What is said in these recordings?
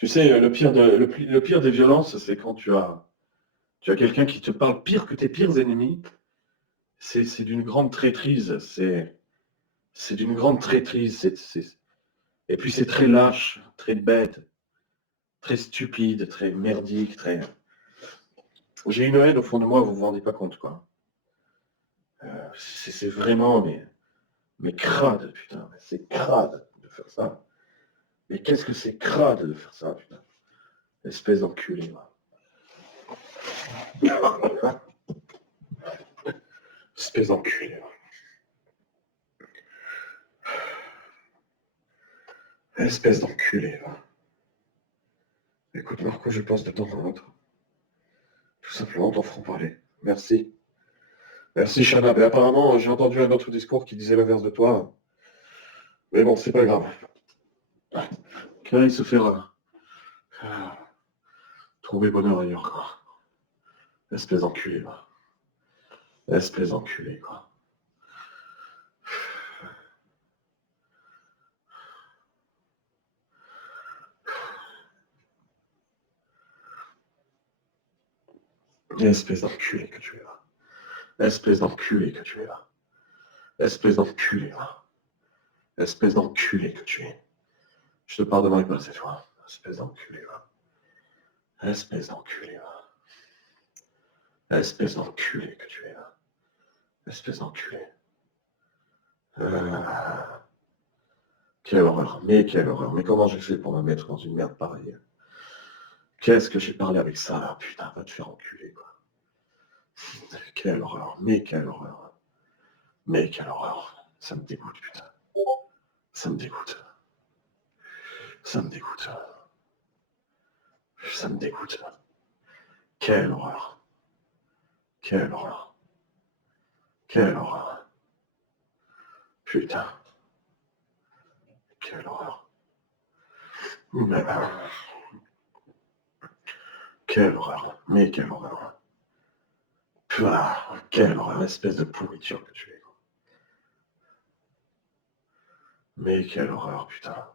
Tu sais, le pire des violences, c'est quand tu as quelqu'un qui te parle pire que tes pires ennemis. C'est d'une grande traîtrise. C'est d'une grande traîtrise. Et puis c'est très lâche, très bête, très stupide, très merdique, très. J'ai une haine au fond de moi, vous vous rendez pas compte, quoi. C'est vraiment, mais crade, putain. C'est crade de faire ça. Mais qu'est-ce que c'est crade de faire ça, putain. Espèce d'enculé, va. Espèce d'enculé, va. Espèce d'enculé, va. Écoute, Marco, je pense de temps en temps. Tout simplement t'en franc-parler. Merci. Merci, Shana. Mais apparemment, j'ai entendu un autre discours qui disait l'inverse de toi. Mais bon, c'est pas grave. Qu'il se faire trouver bonheur ailleurs, quoi. Espèce d'enculé, quoi. Espèce d'enculé, quoi. Espèce d'enculé que tu es là. Espèce d'enculé que tu es là. Espèce d'enculé, là. Espèce d'enculé que tu es. Je te pardonnerai pas cette fois. Espèce d'enculé, là. Espèce d'enculé, là. Espèce d'enculé que tu es là. Espèce d'enculé. Quelle horreur. Mais quelle horreur. Mais comment j'ai fait pour me mettre dans une merde pareille? Qu'est-ce que j'ai parlé avec ça, là? Putain, va te faire enculer, quoi. Quelle horreur. Mais quelle horreur. Mais quelle horreur. Ça me dégoûte, putain. Ça me dégoûte. Ça me dégoûte. Ça me dégoûte. Quelle horreur. Quelle horreur. Quelle horreur. Putain. Quelle horreur. Mais, quelle horreur. Mais quelle horreur. Putain, quelle horreur. Espèce de pourriture que tu es. Mais quelle horreur, putain.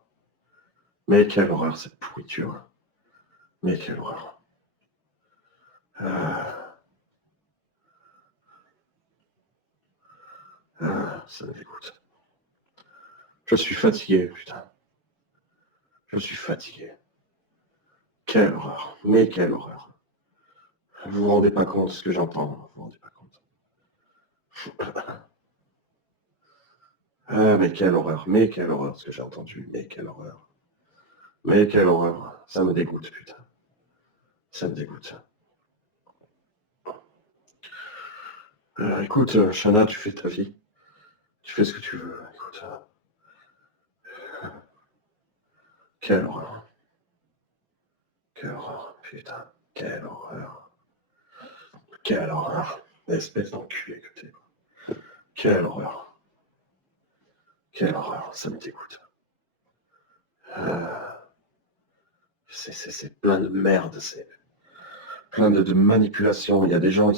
Mais quelle horreur, cette pourriture. Mais quelle horreur. Ça me dégoûte. Je suis fatigué, putain. Je suis fatigué. Quelle horreur. Mais quelle horreur. Vous vous rendez pas compte de ce que j'entends. Vous vous rendez pas compte. Mais quelle horreur. Mais quelle horreur ce que j'ai entendu. Mais quelle horreur. Mais quelle horreur. Ça me dégoûte, putain. Ça me dégoûte. Écoute, Shana, tu fais ta vie. Tu fais ce que tu veux. Écoute. Quelle horreur. Quelle horreur. Putain. Quelle horreur. Quelle horreur. Espèce d'enculé que t'es. Quelle horreur. Quelle horreur. Ça me dégoûte. C'est plein de merde. C'est plein de manipulation. Il y a des gens,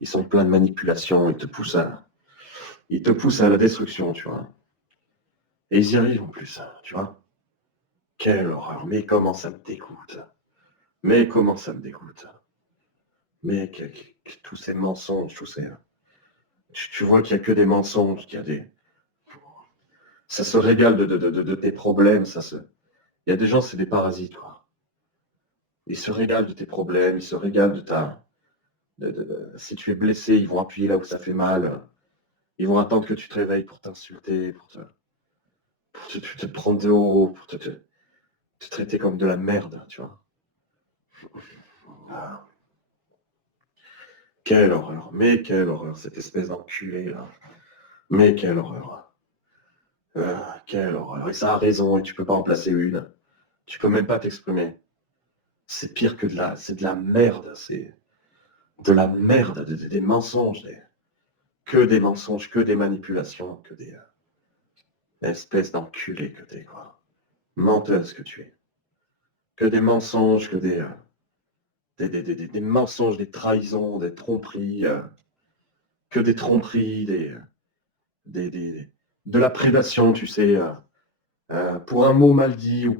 ils sont pleins de manipulation. Ils te poussent à la destruction, tu vois. Et ils y arrivent en plus, tu vois. Quelle horreur. Mais comment ça me dégoûte. Mais comment ça me dégoûte. Mais tous ces mensonges, tous ces. Tu vois qu'il n'y a que des mensonges, qu'il y a des. Ça se régale de tes problèmes, Il y a des gens, c'est des parasites, quoi. Ils se régalent de tes problèmes, ils se régalent de ta. Si tu es blessé, ils vont appuyer là où ça fait mal. Ils vont attendre que tu te réveilles pour t'insulter, pour te prendre de haut, pour te traiter comme de la merde, tu vois. Ah. Quelle horreur, mais quelle horreur, cette espèce d'enculé là. Mais quelle horreur. Quelle horreur. Et ça a raison, et tu peux pas en placer une. Tu peux même pas t'exprimer. C'est pire que c'est de la merde, c'est de la merde, des mensonges, que des mensonges, que des manipulations, que des espèces d'enculés que t'es, quoi. Menteuse que tu es. Que des mensonges, que des mensonges, des trahisons, des tromperies, que des tromperies, de la prédation, tu sais, pour un mot mal dit ou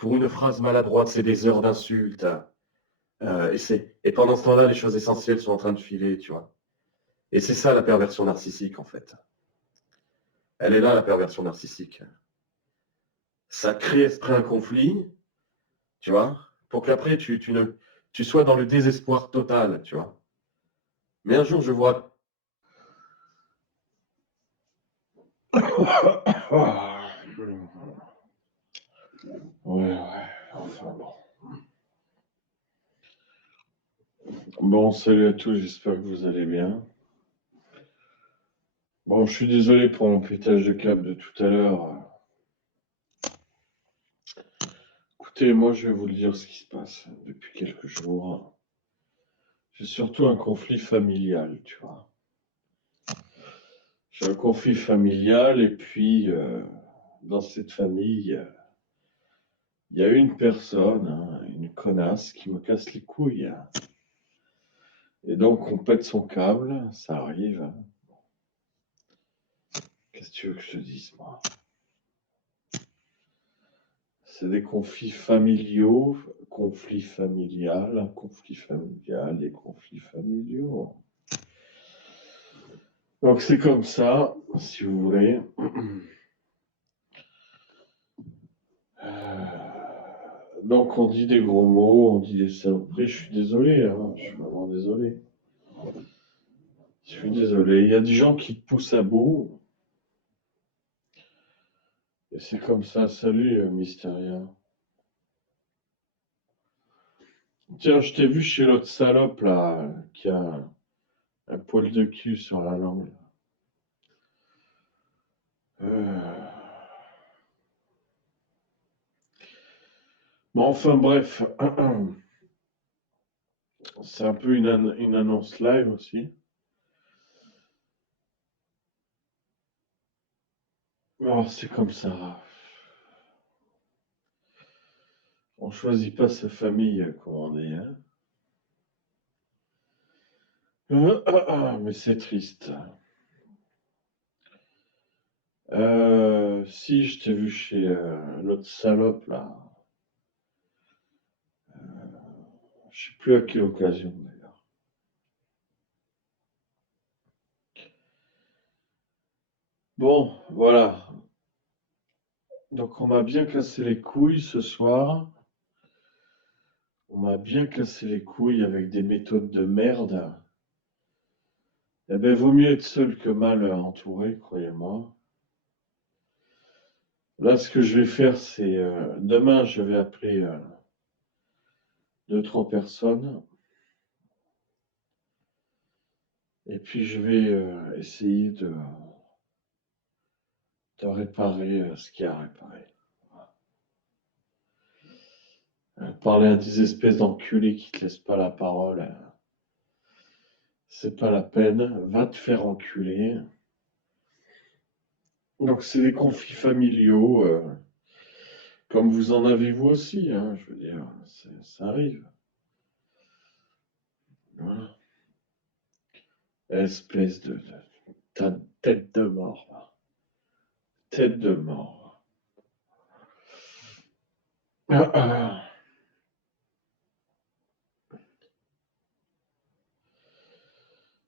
pour une phrase maladroite, c'est des heures d'insultes. Et pendant ce temps-là, les choses essentielles sont en train de filer, tu vois. Et c'est ça la perversion narcissique, en fait. Elle est là, la perversion narcissique. Ça crée un conflit, tu vois, pour qu'après tu sois dans le désespoir total, tu vois. Mais un jour, je vois. Ouais, enfin bon. Bon, salut à tous, j'espère que vous allez bien. Bon, je suis désolé pour mon pétage de câble de tout à l'heure. Écoutez, moi je vais vous le dire ce qui se passe depuis quelques jours. J'ai surtout un conflit familial, tu vois. J'ai un conflit familial et puis dans cette famille, il y a une personne, hein, une connasse qui me casse les couilles. Et donc on pète son câble, ça arrive. Qu'est-ce que tu veux que je te dise, moi? C'est des conflits familiaux, conflits familial, conflits familial et conflits familiaux. Donc c'est comme ça, si vous voulez. Donc on dit des gros mots, on dit des saloperies. Je suis désolé, hein, je suis vraiment désolé. Je suis désolé. Il y a des gens qui te poussent à bout. Et c'est comme ça. Salut, Mysteria. Tiens, je t'ai vu chez l'autre salope, là, qui a un poil de cul sur la langue. Bon, enfin bref. C'est un peu une annonce live aussi. Alors, c'est comme ça. On choisit pas sa famille, comme on dit, hein. Mais c'est triste. Si je t'ai vu chez l'autre salope, là. Je sais plus à quelle occasion, d'ailleurs. Bon, voilà. Donc, on m'a bien cassé les couilles ce soir. On m'a bien cassé les couilles avec des méthodes de merde. Eh ben, vaut mieux être seul que mal entouré, croyez-moi. Là, ce que je vais faire, c'est demain, je vais appeler deux, trois personnes. Et puis, je vais essayer de réparer ce qu'il y a à réparer. Parler à des espèces d'enculés qui te laissent pas la parole, c'est pas la peine. Va te faire enculer. Donc, c'est des conflits familiaux, comme vous en avez vous aussi, hein, je veux dire, ça arrive. Voilà. Espèce de tête de mort. Tête de mort.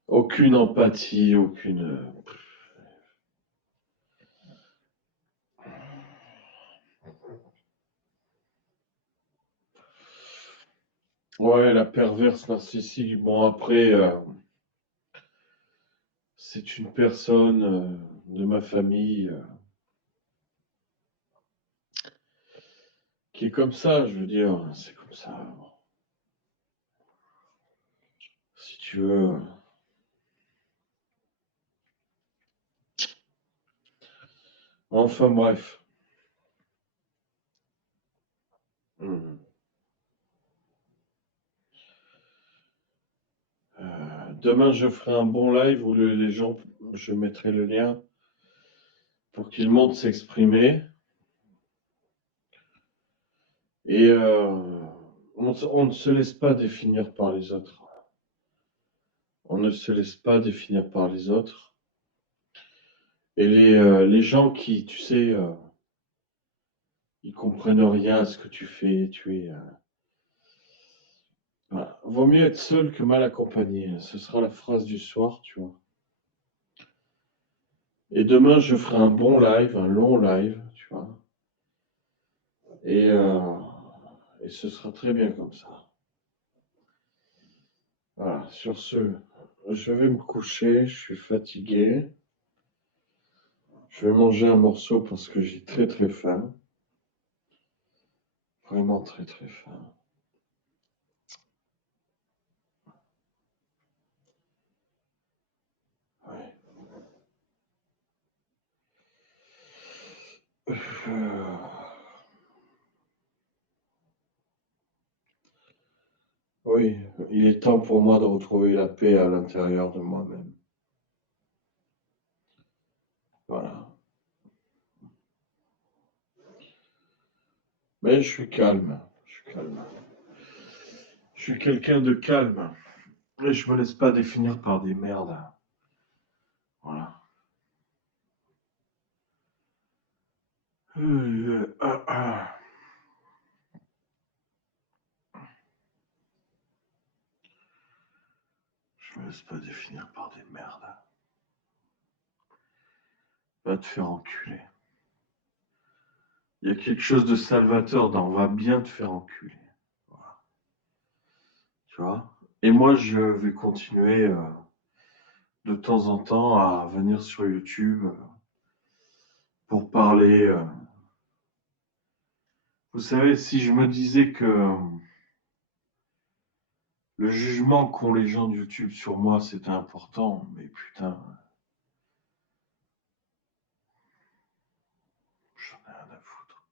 Aucune empathie, aucune. Ouais, la perverse narcissique. Bon, après, c'est une personne de ma famille qui est comme ça, je veux dire, c'est comme ça. Si tu veux. Enfin, bref. Demain, je ferai un bon live où les gens, je mettrai le lien pour qu'ils montent s'exprimer. Et on ne se laisse pas définir par les autres. On ne se laisse pas définir par les autres. Et les gens qui, tu sais, Ils comprennent rien à ce que tu fais. Voilà. Vaut mieux être seul que mal accompagné. Ce sera la phrase du soir, tu vois. Et demain, je ferai un bon live, un long live, tu vois. Et, euh, et ce sera très bien comme ça. Voilà. Sur ce, je vais me coucher. Je suis fatigué. Je vais manger un morceau parce que j'ai très très faim. Vraiment très très faim. Ouais. Euh, Oui, il est temps pour moi de retrouver la paix à l'intérieur de moi-même. Voilà. Mais je suis calme. Je suis calme. Je suis quelqu'un de calme. Et je me laisse pas définir par des merdes. Voilà. Euh, ah, ah. Je me laisse pas définir par des merdes. Va te faire enculer. Il y a quelque chose de salvateur dans va bien te faire enculer. Voilà. Tu vois? Et moi, je vais continuer de temps en temps à venir sur YouTube pour parler. Vous savez, si je me disais que le jugement qu'ont les gens de YouTube sur moi, c'était important, mais putain, j'en ai rien à foutre.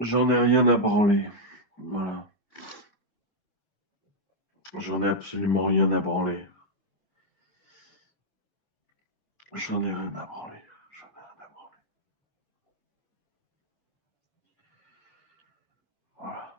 J'en ai rien à branler. Voilà. J'en ai absolument rien à branler. J'en ai rien à branler. J'en ai rien à branler. Voilà.